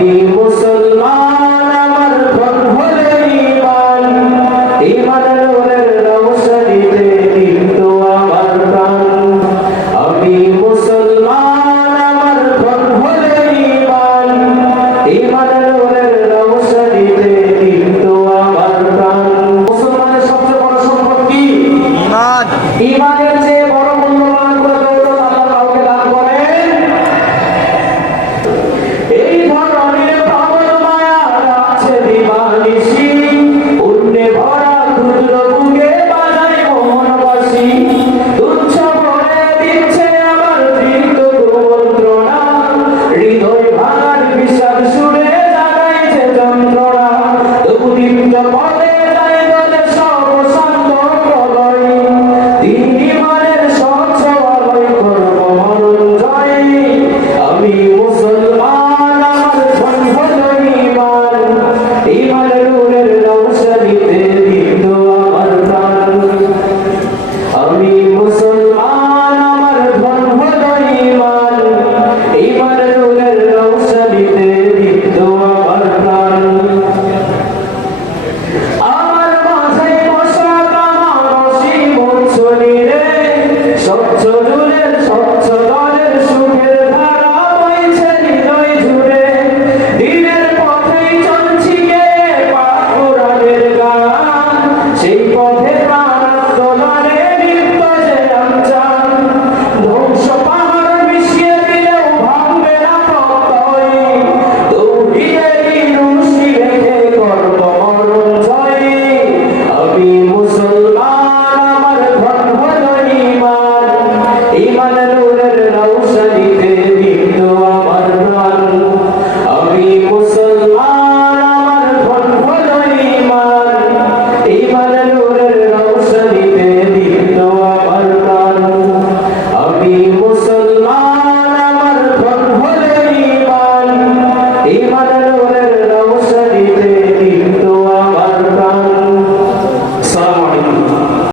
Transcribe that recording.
ইমানের যে হলে সবচেয়ে বড় সম্পদ কি? জীব পদে তাই দলে সর্বসন্ত প্রলয়। মুসলমান আমার ঘন ইমান ইমান নূরে